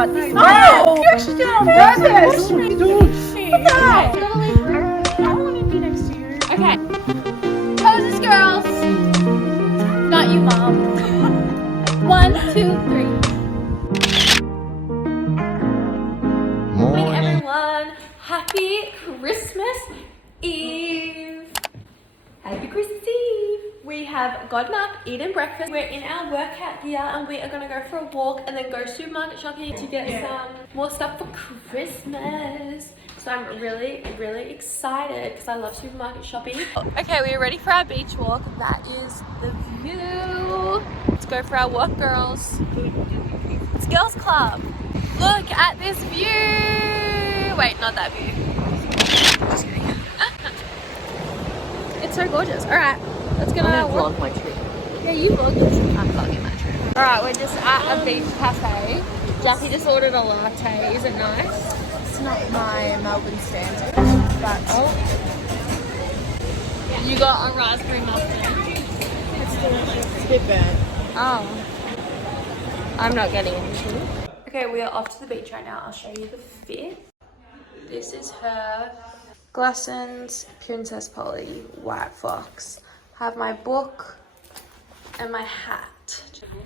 but this Oh! You actually did it on purpose! What are you doing? What the hell? Gotta leave room. I want to be next to you. Okay. Poses, girls. Not you, Mom. 1, 2, 3. Morning, everyone. Happy Christmas Eve. Happy Christmas Eve. We have gotten up, eaten breakfast. We're in our workout gear and we are going to go for a walk and then go supermarket shopping to get some more stuff for Christmas. So I'm really, really excited because I love supermarket shopping. Okay, we're ready for our beach walk. That is the view. Let's go for our walk, girls. It's Girls Club. Look at this view. Wait, not that view. Just kidding. It's so gorgeous. All right, let's go. I'm gonna vlog my trip. Yeah, you vlog this. I'm vlogging my trip. All right, we're just at a beach cafe. Jackie just ordered a latte. Is it nice? It's not my Melbourne standard, but You got a raspberry muffin. it's delicious. It's a bit burnt. Oh. I'm not getting anything. Okay, we are off to the beach right now. I'll show you the fit. This is her. Glassons, Princess Polly, White Fox. Have my book and my hat.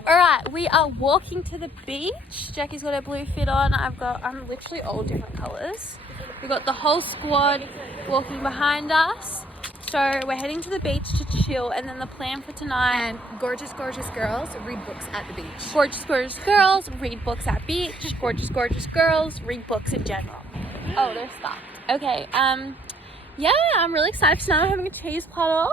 Alright, we are walking to the beach. Jackie's got her blue fit on. I'm literally all different colours. We've got the whole squad walking behind us. So we're heading to the beach to chill, and then the plan for tonight. And gorgeous, gorgeous girls read books at the beach. Gorgeous, gorgeous girls read books at beach. Gorgeous, gorgeous girls read books in general. Oh, they're stopped. Okay, yeah, I'm really excited for tonight. I'm having a cheese platter.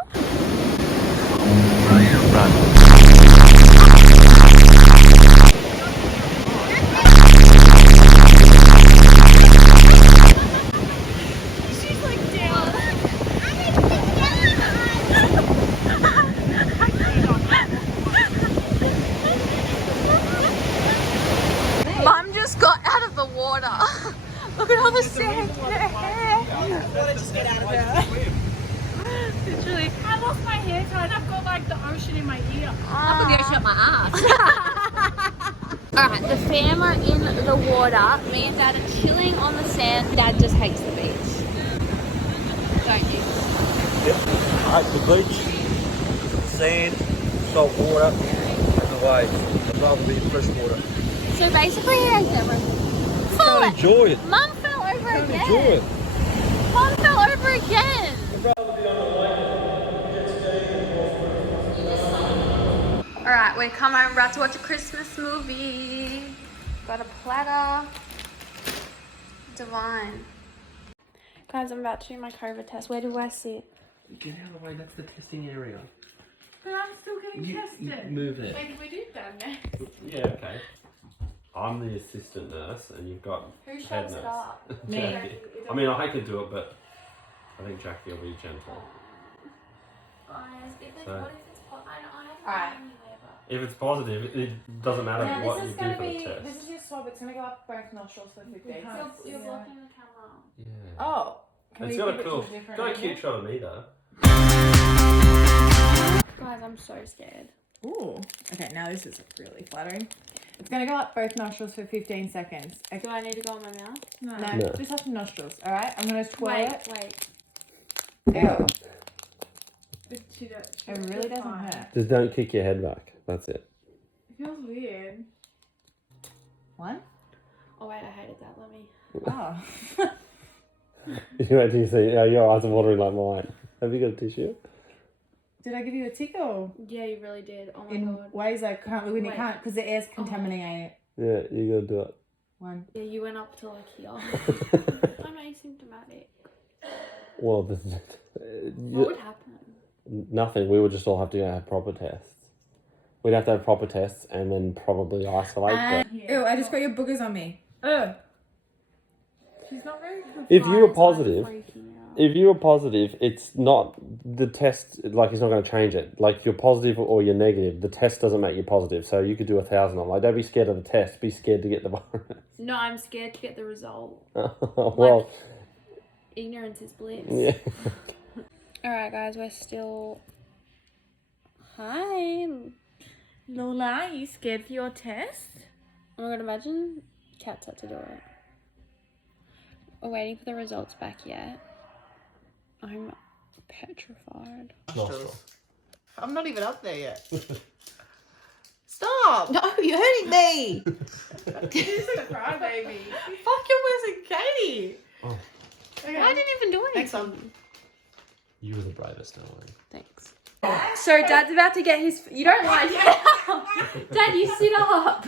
Mum just got out of the water. Look at all the sand in her hair. Literally. I lost my hair tie and I've got like the ocean in my ear. I'll Go shut my ass. Alright, the fam are in the water. Me and Dad are chilling on the sand. Dad just hates the beach. Don't you? Yep. I hate the beach, sand, salt water, and the waves. I'd rather be in fresh water. So basically he hates everything. Can't enjoy it. Mum fell over Can't again. enjoy it. Mum fell over again. Alright, we come home, we're about to watch a Christmas movie. Got a platter. Divine. Guys, I'm about to do my COVID test. Where do I sit? Get out of the way, that's the testing area. But I'm still getting tested. Move it. Wait, can we do that next? Yeah, okay. I'm the assistant nurse and you've got Who head shuts it nurse. up? Jackie. I mean, I can do it, but I think Jackie will be gentle. Guys, if it's, So- what if it's I haven't Alright. done any labor. If it's positive, it doesn't matter Now what this you is do gonna for the be. test. This is your swab. It's gonna go up both nostrils for 15 You're, seconds. you're blocking the camera. Yeah. Oh. Can It's we got a give it to cool, different got a angle? cute shot of me though. Guys, I'm so scared. Ooh. Okay, now this is really flattering. It's gonna go up both nostrils for 15 seconds. Do I need to go in my mouth? No, No. just up the nostrils. All right. I'm gonna twirl it. Wait. Ew. It It really doesn't hurt. Just don't kick your head back. That's it. feels weird. One. Oh wait, I hated that. Let me. Oh. You actually see your eyes are watering like mine. Have you got a tissue? Did I give you a tickle? Yeah, you really did. Oh my In god. ways I can't. When you Wait. can't, because the air's contaminating it. Yeah, you gotta do it. One. Yeah, you went up to like here. I'm asymptomatic. Well, this is What would happen? nothing. We would just all have to have proper tests. We'd have to have proper tests and then probably isolate. And, ew! I just got your boogers on me. Ugh. She's not very good. If you were positive, Freaking out. if you were positive, it's not the test. Like, it's not going to change it. Like, you're positive or you're negative. The test doesn't make you positive. So you could do 1,000 on. Like, don't be scared of the test. Be scared to get the virus. No, I'm scared to get the result. Well, Ignorance is bliss. yeah. Alright, guys, we're still. Hi. Lola, are you scared for your test? Oh my god, imagine Cat's had to do it. We're waiting for the results back yet. I'm petrified. Nostrils. I'm not even up there yet. Stop! No, you're hurting me. He's a crybaby. Fucking wasn't Katie. Oh, Okay. I didn't even do anything. Next one. you were the bravest, don't worry. Thanks. So Dad's about to get his. You don't lie down. Dad, you sit up.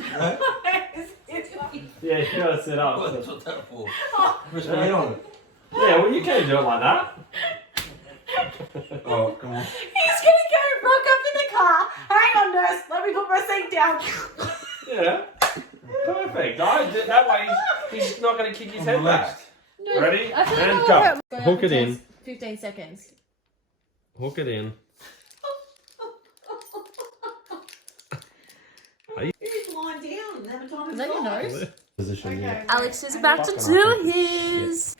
Yeah, you gotta sit up. What's that for? What's going on? Yeah, well, you can't do it like that. Oh, come on. He's gonna go rock up in the car. Hang on, nurse. Let me put my seat down. Yeah. Perfect. That way he's not going to kick his head back. Ready? I think And I'll go. Hook it in. 15 seconds. Hook it in. He's lying down. Have a time. Is that your nose? Position here. Alex is about to do his.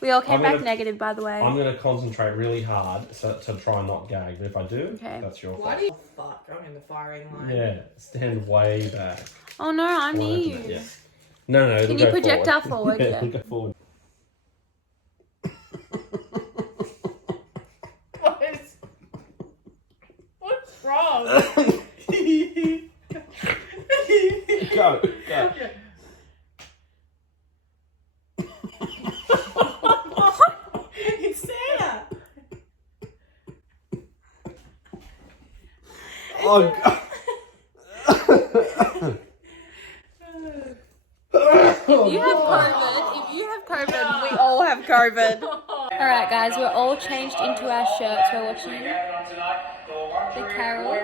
We all came I'm back gonna- negative, by the way. I'm going to concentrate really hard to try and not gag. But if I do, Okay. that's your Why fault. do you... Oh, fuck. I'm in the firing line. Yeah. Stand way back. Oh no, I'm near you. Yeah. No. Can it'll you go project out forward? Yeah, Yeah. it'll go forward. What's wrong? Go. It's Santa. Oh, God. If you have COVID, we all have COVID. Alright guys, we're all changed into our shirts. We're watching the carols.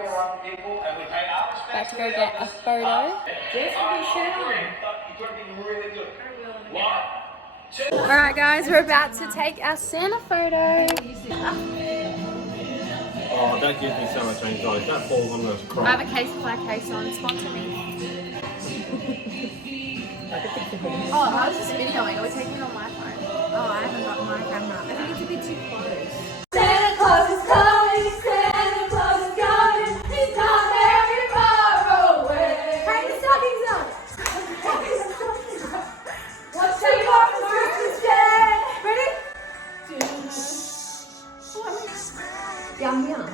About to go get a photo. Alright guys, we're about to take our Santa photo. Oh, that gives me so much anxiety. That falls, I'm going to I cry. have a case of my case on. Sponsor me. Oh, I was just videoing. Are we taking it on my phone? Oh, I haven't got my camera. I think it's a bit too close. Santa Claus is coming, Santa Claus is coming. He's not very far away. Hang the stockings up. What's your Christmas day? Ready? Yum yum.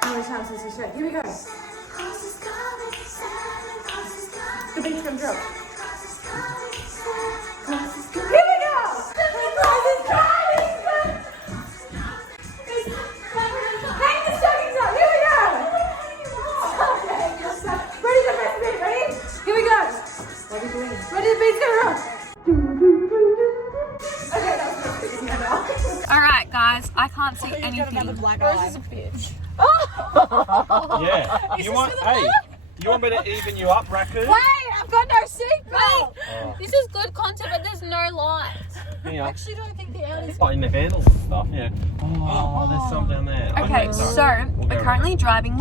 How many times is this right? Here we go. The bass drum drop. Here we go! Hang the stockings up! Here we go! Ready the best bit? Ready? Here we go! Ready the bass drum drop? Okay, that was alright guys, I can't see anything. Rose is a bitch. Yeah. You want me to even you up, raccoon? Wait, I've got no seatbelt. This is good content, but there's no lights. Yeah. actually don't think the out is... Oh, in the handles and stuff, yeah. Oh, there's some down there. Okay, so we're currently driving.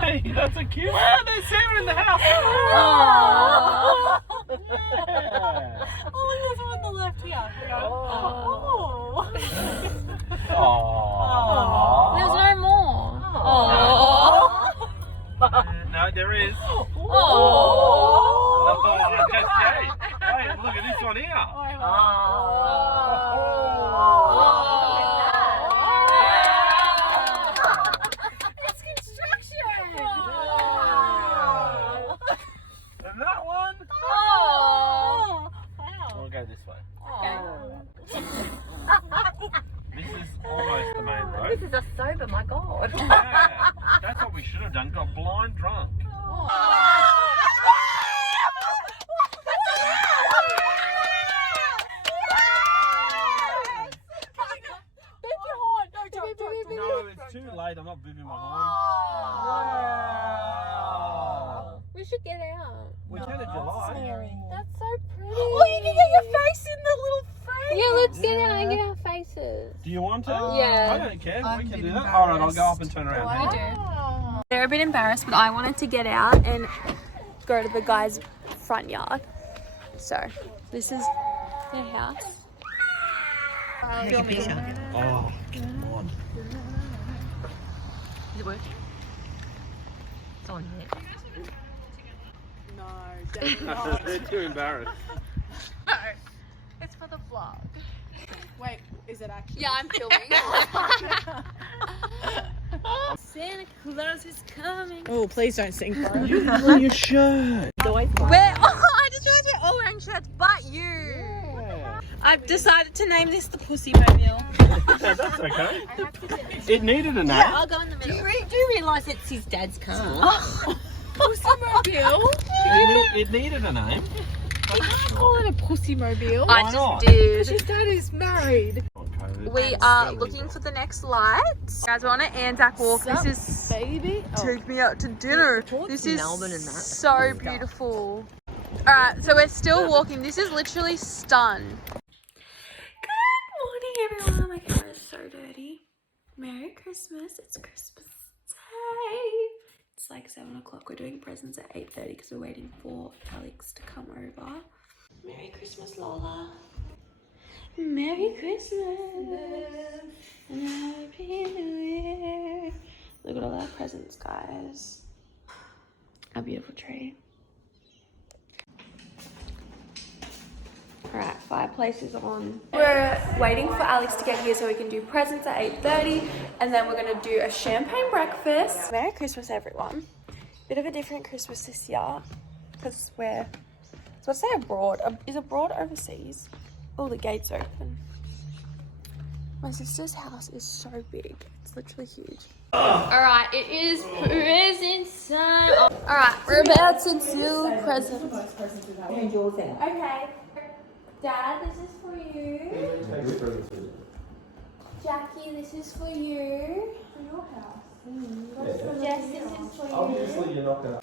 Hey, that's a cute. Wow, there's Santa in the house. Aww. Yeah. Oh, there's one on the left here. Aww. There's no more. No, there is. Aww. Oh, just yay. Hey, look at this one here. It's construction. And that one. Oh. We'll go this way. This is almost the main road. This is a sober, my God. Yeah, that's what we should have done. Got blind drunk. No, it's too late. I'm not moving my horn. Wow. We should get out. We can if you like. That's so pretty. Oh, you can get your face in the little frame. Yeah, let's get out and get our faces. Do you want to? Yeah. I don't care. I'm We a can bit do that. All right, I'll go up and turn You around. do. They're a bit embarrassed, but I wanted to get out and go to the guy's front yard. So, this is their house. Oh, God. Does it work? It's on here. No, definitely not. They're too embarrassed. No, it's for the vlog. Wait, is it actually? Yeah, I'm filming. Santa Claus is coming. Oh, please don't sing for it. You should. Where? Oh, I just realized we're all wearing shirts, but you. I've decided to name this the Pussy Mobile. That's okay. It needed a name. I'll go in the middle. Do you realise it's his dad's car? Pussy Mobile? It needed a name. Call it a Pussy Mobile. I Why just not? did. His dad is married. We are looking for the next lights. Guys, we're on an Anzac walk. Sup, This is baby. Oh. take me out to dinner. This is Melbourne and that. so beautiful. Alright, so we're still walking. This is literally stunned. Good morning, everyone. My camera is so dirty. Merry Christmas. It's Christmas Day. It's like 7 o'clock. We're doing presents at 8:30 because we're waiting for Alex to come over. Merry Christmas, Lola. Merry Christmas and Happy New Year. Look at all our presents, guys. Our beautiful tree. Alright, fireplace is on. We're waiting for Alex to get here so we can do presents at 8:30 and then we're going to do a champagne breakfast. Merry Christmas, everyone. Bit of a different Christmas this year because we're, so let's say abroad. Is abroad overseas? Oh, the gate's open. My sister's house is so big. It's literally huge. Alright, it is present time. Alright, we're about to do presents. Okay. Dad, this is for you. Jackie, this is for you. For your house. Jess, this is for you. Obviously, you're not going to.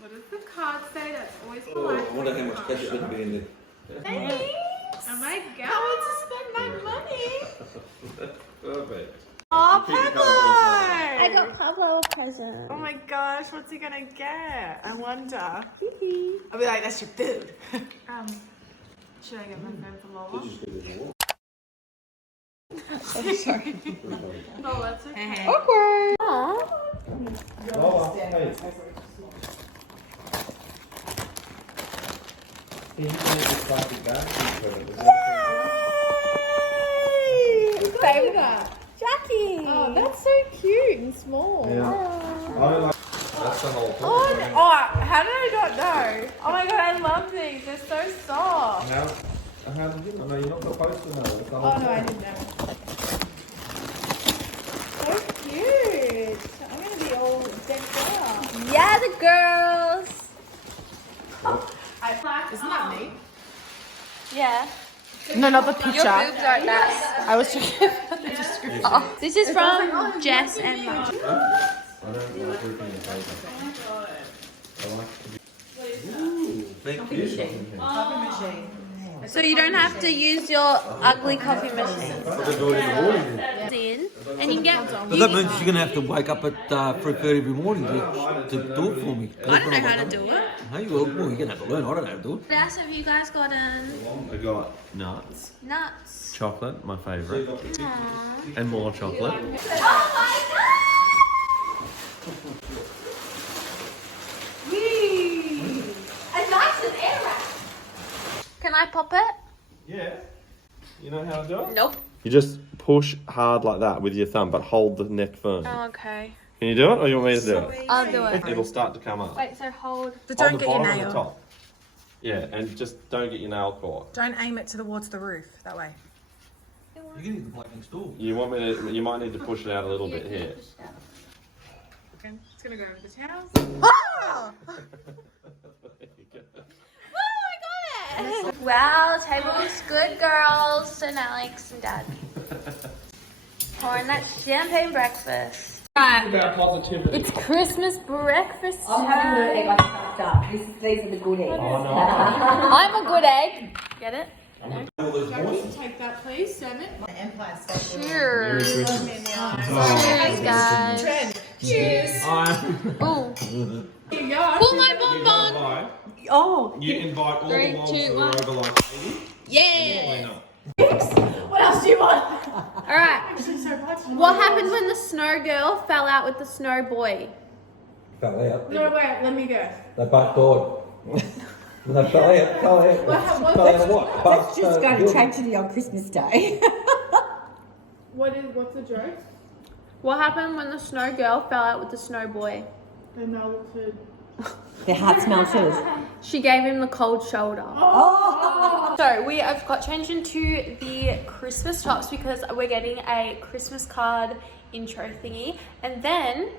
What does the card say? That's always I polite. wonder how much cash is going to be in there. Thanks. Oh my god. I want to spend my money. Perfect. Oh, Pablo! I got Pablo a present. Oh my gosh, what's he gonna get? I wonder. I'll be like, that's your food. Should I get my phone for Lola? I'm sorry. No, that's okay. Awkward. Aww. Lola, hey. Can you make this plastic bag? Favor. Jackie. Oh, that's so cute and small. Yeah. I don't like. That's the whole thing. Oh, how did I not know? Oh my god, I love these. They're so soft. How did you know? No, you're not supposed to know. That's the whole Oh no, I thing. didn't know. So cute. I'm gonna be all decked out. Yeah, the girls. Isn't that me? Yeah. No, not the Your picture. boobs are nice. I was checking out the description. Oh, this is from Jess and Mum. I don't like ripping the paper. I like Thank you. So you don't have to use your ugly coffee machine. I can do it in the morning. In, and you can get. So that means you're going to have to wake up at 3:30 every morning to do it for me. I don't know how to do it. Hey, well, you're going to have to learn. I don't know how to do it. What else have you guys gotten? I got nuts, Nuts. chocolate, my favourite, Aww. and more chocolate. Oh my god! A nice and air wrap. Can I pop it? Yeah. You know how to do it? Nope. You just push hard like that with your thumb, but hold the neck firm. Oh, okay. Can you do it, or you want me to do it? I'll do it. It'll start to come up. Wait, so hold. But Hold don't the get your bottom and the nail. top. Yeah, and just don't get your nail caught. Don't aim it towards the roof. That way. You can even play next door. You want me to? You might need to push it out a little bit here. Okay. It's gonna go over the towels. Oh! Wow, table looks good, girls. And Alex and Dad. Pouring that champagne breakfast. Right. About positivity. It's Christmas breakfast I'm having the egg time. I fucked up. These are the good eggs. Oh no. I'm a good egg. Get it? Take that, please. Serve it. Cheers. Cheers, guys. Cheers. Ooh. Pull my bonbon. Oh. You invite all Three, the moms two, that one. are over like 80. Yeah. What else do you want? All right. What happened when the snow girl fell out with the snow boy? fell out. No, wait, let me guess. They backdoored. And they fell out. Fell out of what? Let's just go to tragedy on Christmas Day. What's the joke? What happened when the snow girl fell out with the snow boy? They melted. Their hearts melted. She gave him the cold shoulder. Oh! So we have got changed into the Christmas tops because we're getting a Christmas card intro thingy, and then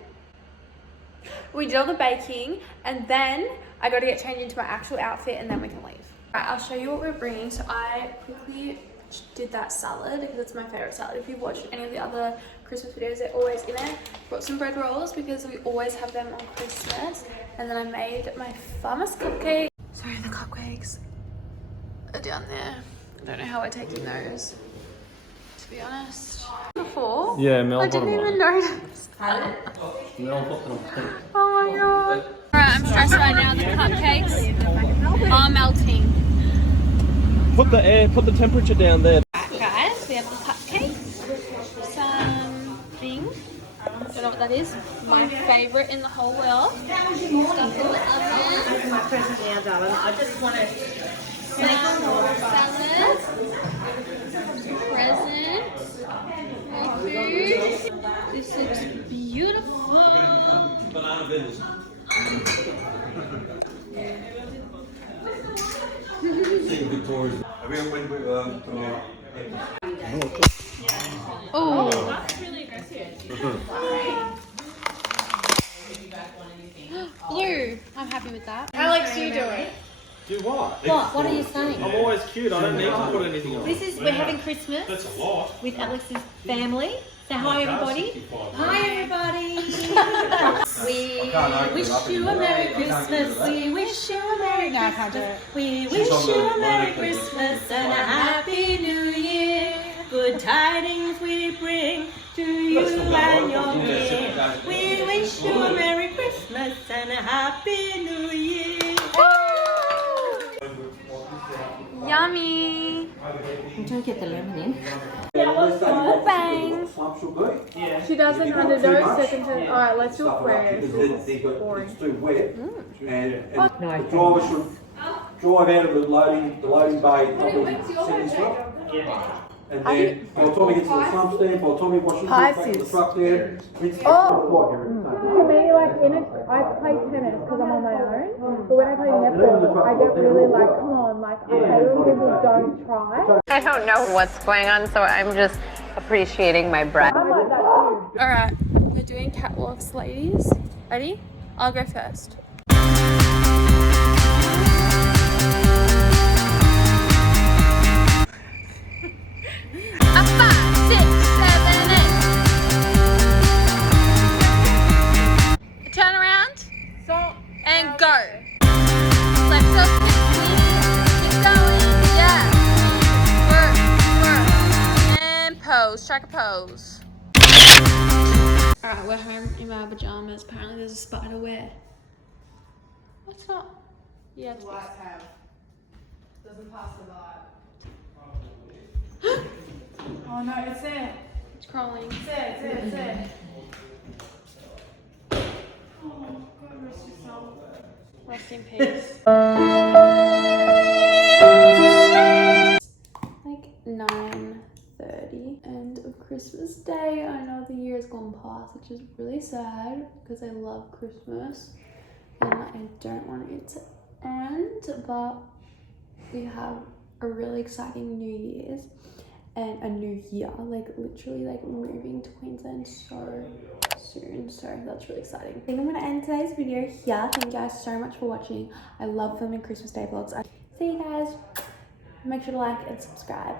we did all the baking, and then I got to get changed into my actual outfit, and then we can leave. Right, I'll show you what we're bringing. So I quickly did that salad because it's my favorite salad. If you've watched any of the other Christmas videos, they're always in it. Brought some bread rolls because we always have them on Christmas, and then I made my farmer's cupcake. Sorry, the cupcakes are down there. I don't know how we're taking those, to be honest. Before, Yeah, Mel I got didn't them even notice. Mel got them. Oh my god. Alright, I'm stressed right now. The cupcakes are melting. Put the temperature down there. Alright guys, we have the cupcakes. Something. Don't know what that is. My favourite in the whole world. Stuff in the oven. My present now, darling. I just want to Salad. Present. More food. This looks beautiful. Banana vendors. Seeing Victoria's. Oh. That's really aggressive. Blue. I'm happy with that. Alex, you do it. Do what? What are you saying? I'm always cute. I don't need to put anything on. We're having Christmas with Alex's family. Say hi, everybody. Hi, everybody. We wish you a Merry Christmas. We wish you a Merry Christmas. We wish you a Merry Christmas and a Happy New Year. Good tidings we bring to you and your dear. We wish you a Merry Christmas and a Happy New Year. Yummy. Don't get the lemon in. Bang. She doesn't under those circumstances. Alright, let's do it first. It's too wet, and No. the driver should drive out of the loading bay, probably send this up. And then by the time he gets to the slump stand, by the time he washes it back to the truck there, it's like everything. To me, like I play tennis because I'm on my own. But when I play netball, I get really like, come on, like I hate when people don't try. I don't know what's going on, so I'm just appreciating my breath. Alright, we're doing catwalks, ladies. Ready? I'll go first. A 5, 6, 7, 8. Turn around. And go. Left foot, keep going. Yeah. Work. And pose. Strike a pose. Alright, we're home in my pajamas. Apparently there's a spider web. What's not? Yeah, it's Lights have. Doesn't pass the light. Oh no, it's there. It's crawling. It's there, it's there. Oh, God rest your soul. Rest in peace. Like 9:30 end of Christmas Day. I know the year has gone past, which is really sad because I love Christmas and I don't want it to end, but we have a really exciting New Year's and a new year, like literally like moving to Queensland so soon, so that's really exciting. I think I'm gonna end today's video here. Thank you guys so much for watching. I love filming Christmas Day vlogs. See you guys. Make sure to like and subscribe.